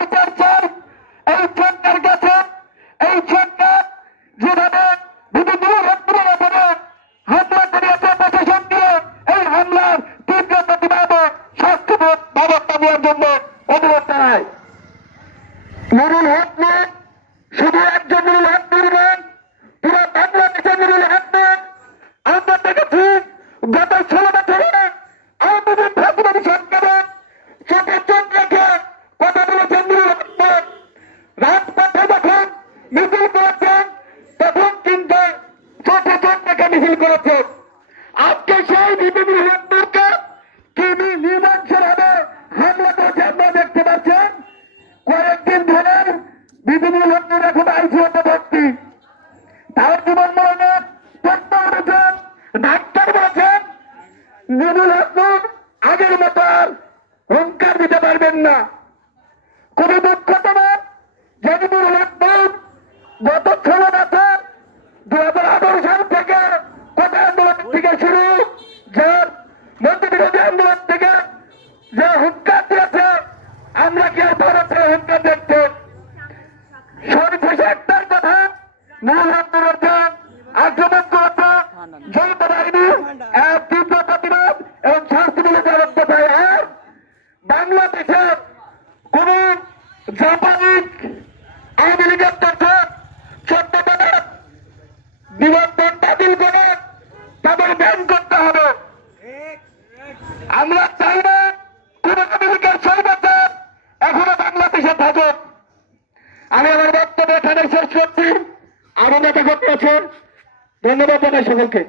বিচার চাই। এই সরকার কাছে এই সরকার যেভাবে বিভিন্ন হামলা করিয়েছে প্রশাসন দিয়ে এই হামলার তীব্র প্রতিবাদ শাস্তি ব্যবস্থা নেওয়ার জন্য অনুরোধ জানায়। নুরুল হক নয়, শুধু একজন নুরুল হক নয়, পুরো বাংলাদেশের নুরুল হক নয়। আমরা দেখেছি গত 16 বছরে আওয়ামী লীগ ফ্যাসিবাদী সরকারের চোখে চোখ রেখে কথা বলেছেন নুরুল হক নয়। রাজপথে যখন মিছিল করেছেন তখন কিন্তু চোখে চোখ রেখে মিছিল করেছেন। আজকে সেই নুরুল হক নয়কে তিনি নির্বাচনভাবে হামলা করেছে আপনারা দেখতে পাচ্ছেন। কয়েকদিন ধরে বিভিন্ন লোকজন এখন আইসিইউতে ভর্তি। তার জীবন মরণের প্রশ্ন উঠেছেন। ডাক্তার বলেছেন নুরুল হক আগের মতো আর হুঙ্কার দিতে পারবেন না। খুবই দুঃখজনক যে নুরুল হক গত 16 বছর 2018 সাল থেকে কোটা আন্দোলন থেকে শুরু, যে মন্ত্রবিরোধী আন্দোলন থেকে যে হুঙ্কার দিয়েছে, আমরা কি আর ভারতের হুঙ্কার দেখতে সর্বশেষ একটার কথা নুরুল হক আক্রমণ করেছে যৌথ বাহিনী এক তীব্র প্রতিবাদ এবং শাস্তিমূলক ব্যবস্থা চাই। আর বাংলাদেশের কোন জাপানিক আওয়ামী লীগের তথ্য 14 টাকার নিবন্ধন বাতিল করে তাদের ব্যান করতে হবে। আমরা চাই না কোন আওয়ামী লীগের সর্বত্র এখনো বাংলাদেশে থাকুক। আমি আমার বক্তব্য এখানে শেষ করছি। আরো দেখা করতে আছে। ধন্যবাদ জানাই সকলকে।